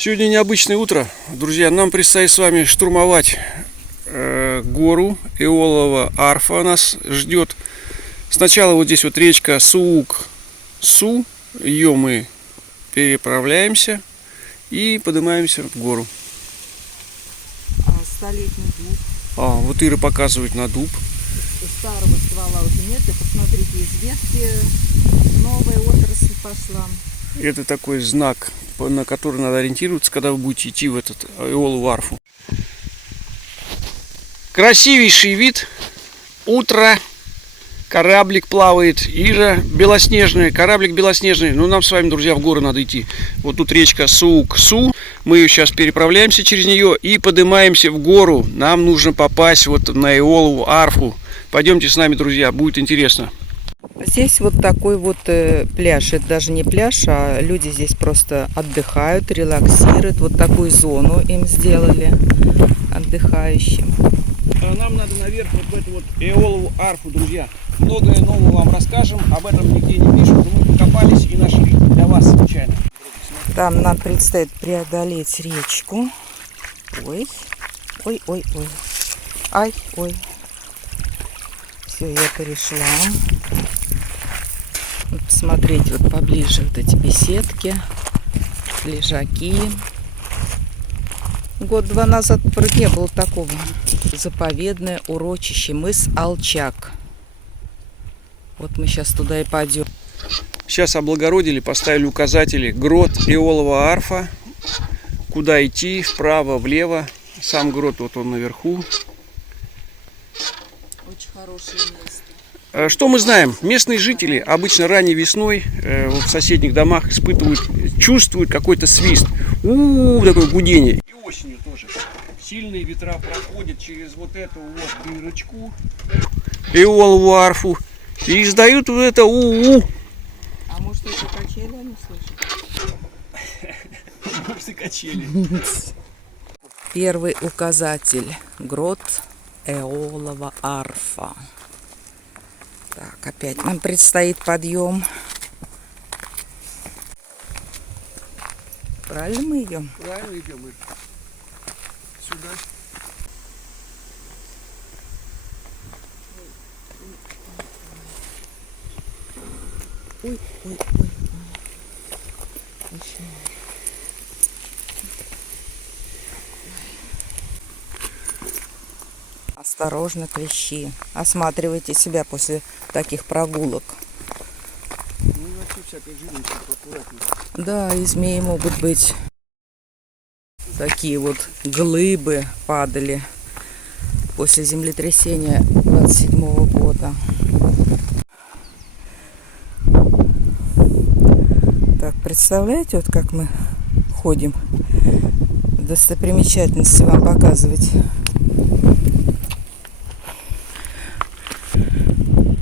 Сегодня необычное утро, друзья. Нам предстоит с вами штурмовать гору Эолова Арфа. Нас ждет. Сначала вот здесь вот речка Суук-Су. Ее мы переправляемся и поднимаемся в гору. Столетний дуб. Вот Ира показывает на дуб. Старого ствола уже нет. И посмотрите, из ветки новая отрасль пошла. Это такой знак, на который надо ориентироваться, когда вы будете идти в этот Эолову Арфу. Красивейший вид. Утро. Кораблик плавает. Ира белоснежная. Кораблик белоснежный. Ну, нам с вами, друзья, в горы надо идти. Вот тут речка Суук-Су. Мы ее сейчас переправляемся через нее и поднимаемся в гору. Нам нужно попасть вот на Эолову Арфу. Пойдемте с нами, друзья. Будет интересно. Здесь вот такой вот пляж. Это даже не пляж, а люди здесь просто отдыхают, релаксируют. Вот такую зону им сделали отдыхающим. Нам надо наверх вот в эту вот Эолову Арфу, друзья. Многое нового вам расскажем. Об этом нигде не пишут. Но мы покопались и нашли для вас случайно. Там нам предстоит преодолеть речку. Ой. Ай, ой. Все, я перешла. Вот посмотреть вот поближе вот эти беседки, лежаки. Год-два назад не было такого. Заповедное урочище, мыс Алчак. Вот мы сейчас туда и пойдем. Сейчас облагородили, поставили указатели. Грот Эолова Арфа. Куда идти, вправо, влево. Сам грот вот он наверху. Очень хорошее место. Что мы знаем? Местные жители обычно ранней весной в соседних домах чувствуют какой-то свист. Такое гудение. И осенью тоже. Сильные ветра проходят через вот эту вот дырочку Эолову Арфу и издают вот это у-у. А может это качели они слышат? Может и качели. Первый указатель. Грот Эолова Арфа. Так, опять нам предстоит подъем. Правильно мы идем? Правильно идем мы. Сюда. Ой. Осторожно, клещи. Осматривайте себя после таких прогулок. Ну, вообще всякой живности поаккуратнее. Да, и змеи могут быть. Такие вот глыбы падали после землетрясения 27-го года. Так, представляете, вот как мы ходим? Достопримечательности вам показывать.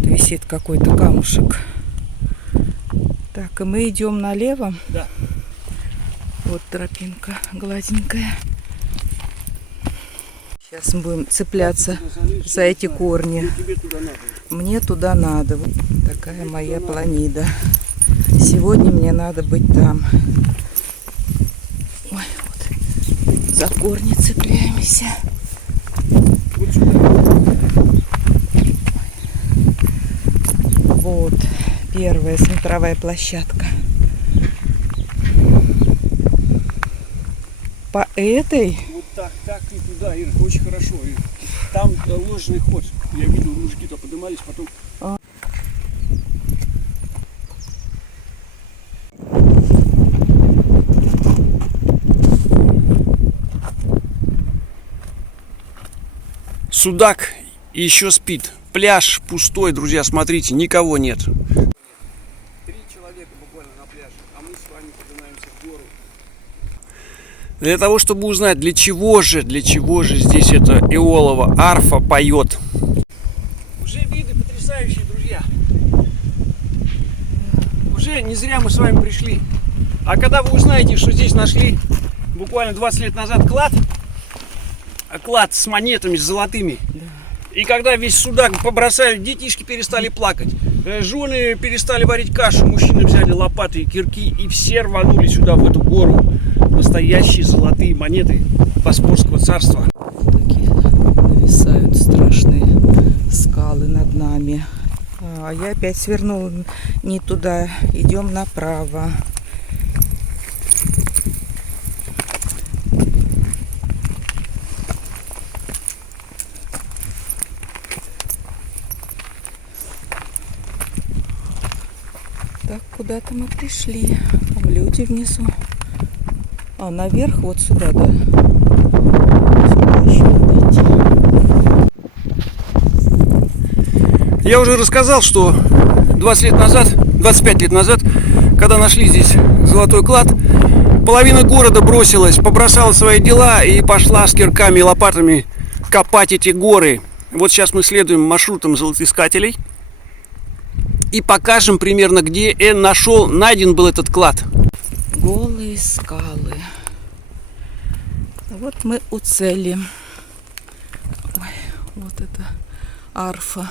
Висит какой-то камушек. Так, и мы идем налево. Да. Вот тропинка гладенькая. Сейчас мы будем цепляться за эти корни. Мне туда надо. Вот такая моя планида. Сегодня мне надо быть там. Ой, вот за корни цепляемся. Вот первая смотровая площадка. По этой? Вот так и туда, Ира, очень хорошо. Ира. Там ложный ход. Я видел, мужики-то поднимались, потом... Судак еще спит. Пляж пустой, друзья, смотрите, никого нет. 3 человека буквально на пляже, а мы с вами поднимаемся в гору. Для того, чтобы узнать, для чего же здесь эта Эолова Арфа поет. Уже виды потрясающие, друзья. Уже не зря мы с вами пришли. А когда вы узнаете, что здесь нашли буквально 20 лет назад клад с монетами, с золотыми. И когда весь судак побросали, детишки перестали плакать. Жены перестали варить кашу, мужчины взяли лопаты и кирки и все рванули сюда, в эту гору. Настоящие золотые монеты Боспорского царства. Такие нависают страшные скалы над нами. А я опять свернула не туда. Идем направо. Так, куда-то мы пришли. Там люди внизу. А, наверх вот сюда, да? Сюда еще надо идти. Я уже рассказал, что 25 лет назад, когда нашли здесь золотой клад, половина города бросилась, побросала свои дела и пошла с кирками и лопатами копать эти горы. Вот сейчас мы следуем маршрутом золотоискателей и покажем примерно, где найден был этот клад. Голые скалы. Вот мы у цели. Ой, вот это арфа.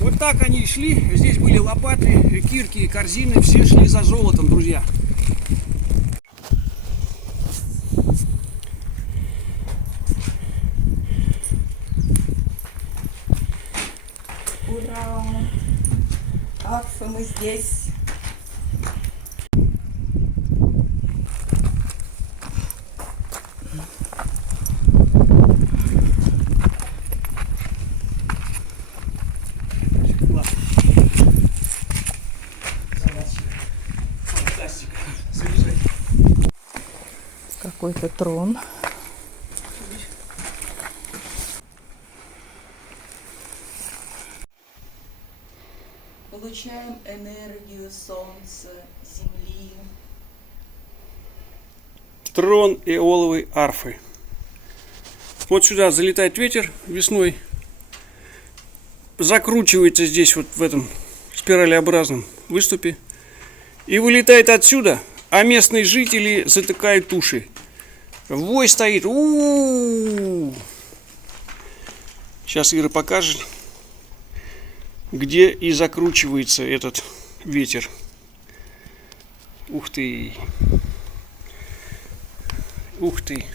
Вот так они и шли. Здесь были лопаты, кирки, корзины. Все шли за золотом, друзья. Ура! Арфа, мы здесь. Какой-то трон. Получаем энергию солнца, земли. Трон эоловой арфы. Вот сюда залетает ветер весной, закручивается здесь вот в этом спиралеобразном выступе и вылетает отсюда, а местные жители затыкают уши. Вой стоит. У-у-у-у. Сейчас Ира покажет, где и закручивается этот ветер. Ух ты! Ух ты!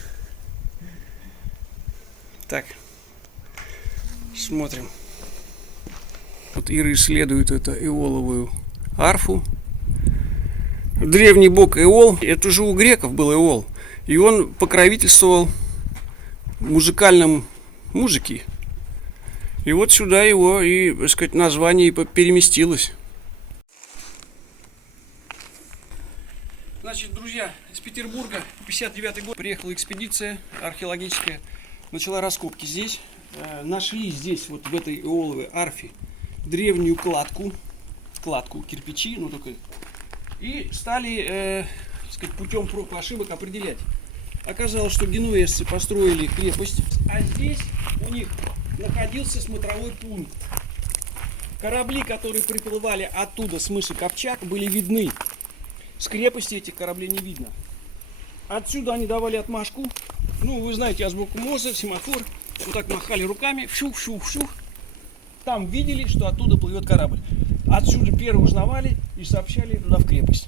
Так, смотрим. Вот Ира исследует эту эоловую арфу. Древний бог Эол, это же у греков был Эол, и он покровительствовал музыкальным музыке. И вот сюда его и, так сказать, название переместилось. Значит, друзья, из Петербурга, 59-й год, приехала экспедиция археологическая, начала раскопки здесь. Нашли здесь, вот в этой эоловой арфе, древнюю кладку кирпичи, ну только, и стали, так сказать, путем проб и ошибок определять. Оказалось, что генуэзцы построили крепость, а здесь у них находился смотровой пункт. Корабли, которые приплывали оттуда с мысы Копчак, были видны. С крепости этих кораблей не видно. Отсюда они давали отмашку. Ну, вы знаете, азбуку Морзе, семафор. Вот так махали руками. Вшух-вшух-вшух. Там видели, что оттуда плывет корабль. Отсюда первые узнавали и сообщали туда в крепость.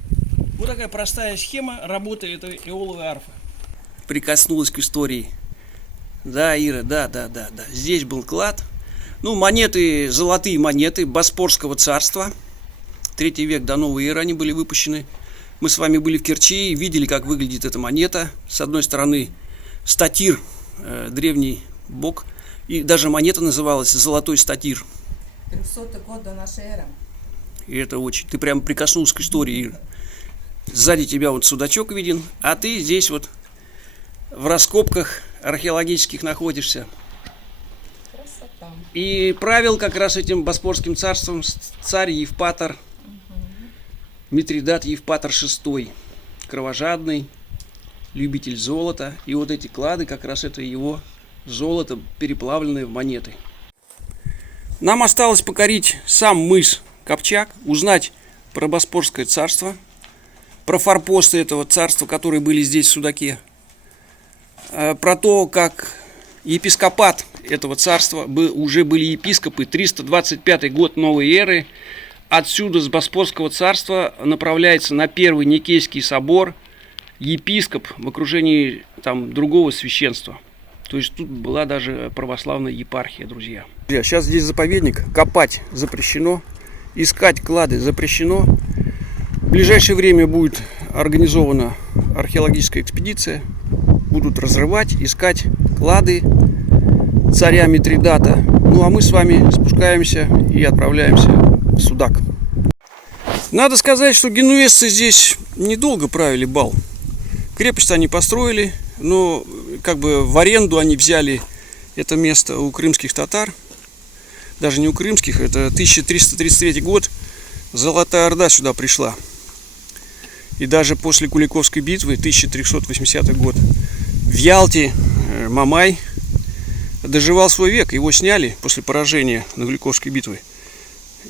Вот такая простая схема работы этой эоловой арфы. Прикоснулась к истории. Да, Ира, да. Здесь был клад. Ну, монеты, золотые монеты Боспорского царства. 3 век до новой эры они были выпущены. Мы с вами были в Керчи и видели, как выглядит эта монета. С одной стороны статир, древний бог. И даже монета называлась «Золотой статир». 300 год до нашей эры. И это очень... Ты прям прикоснулся к истории, Ира. Сзади тебя вот судачок виден, а ты здесь вот в раскопках археологических находишься. Красота. И правил как раз этим Боспорским царством царь Евпатор, Митридат Евпатор VI, кровожадный, любитель золота. И вот эти клады, как раз это его золото, переплавленное в монеты. Нам осталось покорить сам мыс Копчак, узнать про Боспорское царство, про форпосты этого царства, которые были здесь в Судаке, про то, как епископат этого царства уже были епископы. 325 год новой эры. Отсюда, с Боспорского царства, направляется на первый Никейский собор епископ в окружении там другого священства. То есть тут была даже православная епархия, друзья. Сейчас здесь заповедник, копать запрещено, искать клады запрещено. В ближайшее время будет организована археологическая экспедиция. Будут разрывать, искать клады царя Митридата. Ну а мы с вами спускаемся и отправляемся в Судак. Надо сказать, что генуэзцы здесь недолго правили Бал. Крепость они построили, но как бы в аренду они взяли это место у крымских татар. Даже не у крымских, это 1333 год. Золотая Орда сюда пришла. И даже после Куликовской битвы, 1380 год, в Ялте Мамай доживал свой век. Его сняли после поражения на Куликовской битве.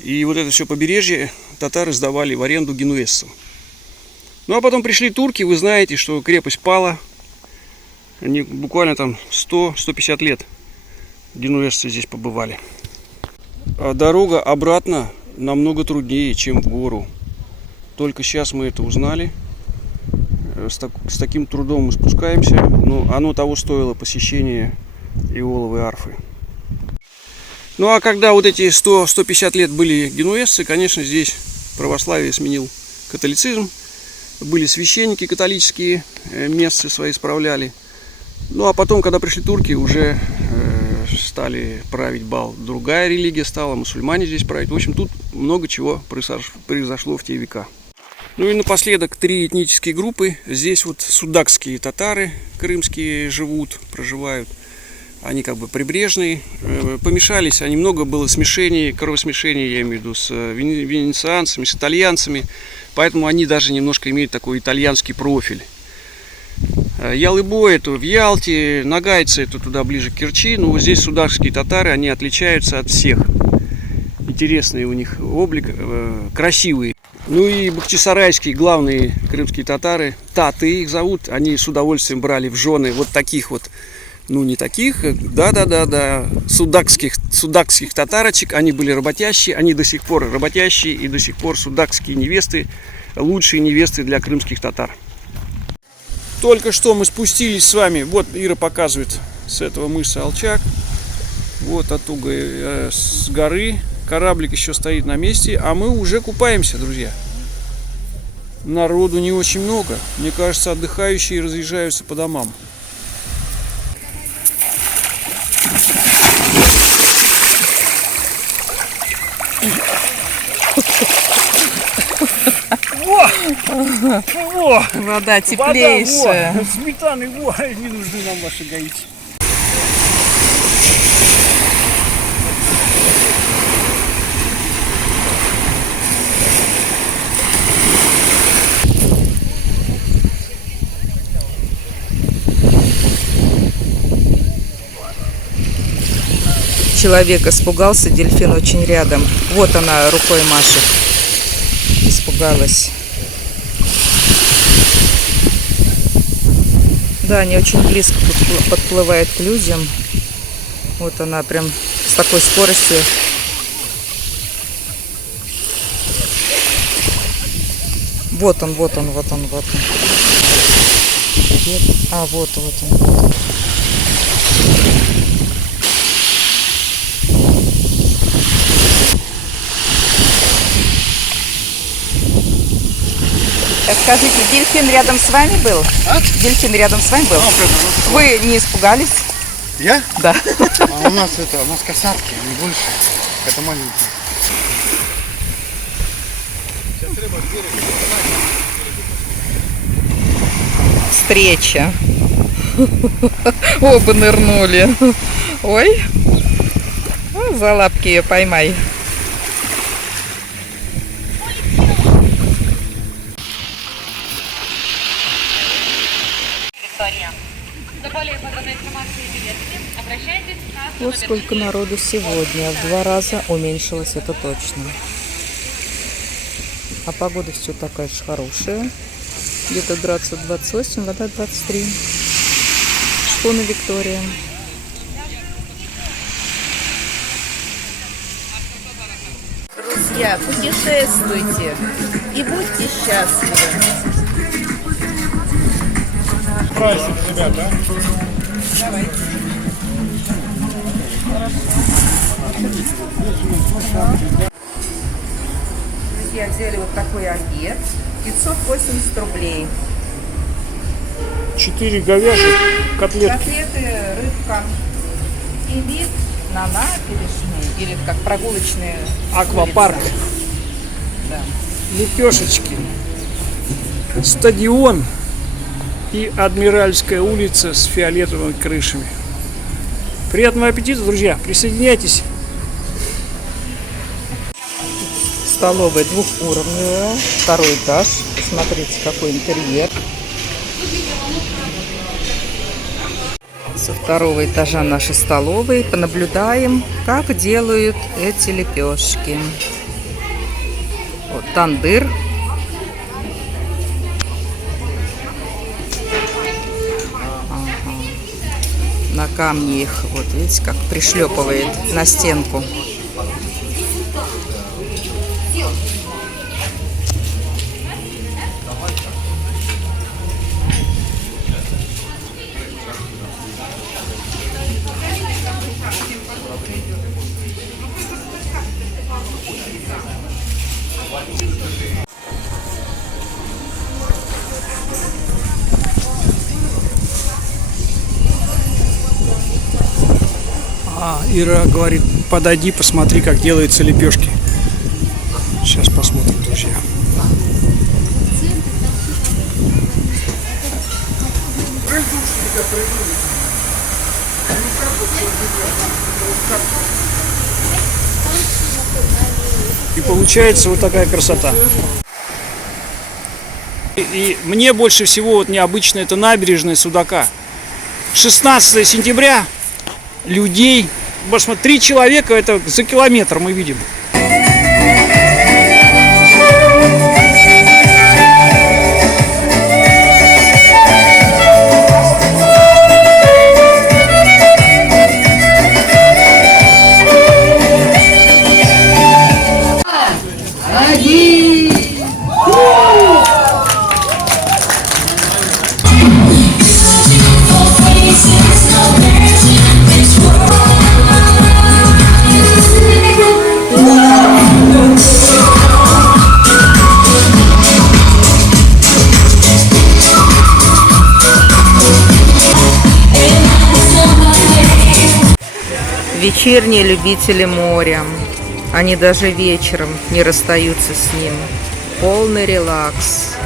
И вот это все побережье татары сдавали в аренду генуэзцам. Ну а потом пришли турки, вы знаете, что крепость пала. Они буквально там 100-150 лет генуэзцы здесь побывали. А дорога обратно намного труднее, чем в гору. Только сейчас мы это узнали. С таким трудом мы спускаемся. Но оно того стоило, посещение Иоловой арфы. Ну а когда вот эти 100-150 лет были генуэзцы, конечно, здесь православие сменил католицизм. Были священники католические, мессы свои справляли. Ну а потом, когда пришли турки, уже стали править Бал. Другая религия стала, мусульмане здесь править. В общем, тут много чего произошло в те века. Ну и напоследок 3 этнические группы. Здесь вот судакские татары крымские живут, проживают. Они как бы прибрежные. Помешались, они много было смешений, кровосмешений, я имею в виду, с венецианцами, с итальянцами. Поэтому они даже немножко имеют такой итальянский профиль. Ялыбой это в Ялте, нагайцы это туда ближе к Керчи. Но вот здесь судакские татары, они отличаются от всех. Интересный у них облик, красивый. Ну и бахчисарайские главные крымские татары, таты их зовут, они с удовольствием брали в жены вот таких вот, ну не таких, да, судакских татарочек. Они были работящие, они до сих пор работящие, и до сих пор судакские невесты лучшие невесты для крымских татар. Только что мы спустились с вами, вот Ира показывает, с этого мыса Алчак, вот оттуда с горы. Кораблик еще стоит на месте, а мы уже купаемся, друзья. Народу не очень много. Мне кажется, отдыхающие разъезжаются по домам. Вода теплейшая. Вода, сметаны, не нужны нам ваши гаити. Человек испугался, дельфин очень рядом. Вот она рукой машет. Испугалась. Да, они очень близко подплывают к людям. Вот она прям с такой скоростью. Вот он. А, вот он. Скажите, дельфин рядом с вами был? А? Дельфин рядом с вами был? Вы не испугались? Я? Да. А у нас касатки, не больше. Это маленькие. Встреча. Оба нырнули. Ой. За лапки ее поймай. Вот сколько народу сегодня. В 2 раза уменьшилось, это точно. А погода все такая же хорошая. Где-то градусов 28, вода 23. Шхуна Виктория. друзья, путешествуйте и будьте счастливы. Праздник, ребята. Давайте. Друзья, взяли вот такой обед. 580 рублей. 4 говяжьих котлетки. Котлеты, рыбка. И вид на набережные, или как прогулочные Аквапарк. улицы. Да. Лепешечки. Стадион. И Адмиральская улица с фиолетовыми крышами. Приятного аппетита, друзья. Присоединяйтесь. Столовая двухуровневая, второй этаж. Посмотрите, какой интерьер. Со второго этажа нашей столовой понаблюдаем, как делают эти лепешки. Вот тандыр. Ага. На камне их, вот видите, как пришлепывает на стенку. Ира говорит, подойди, посмотри, как делаются лепешки. Сейчас посмотрим, друзья. И получается вот такая красота. И мне больше всего вот необычно это набережная Судака. 16 сентября людей, посмотри, 3 человека, это за километр мы видим. Вечерние любители моря. Они даже вечером не расстаются с ним. Полный релакс.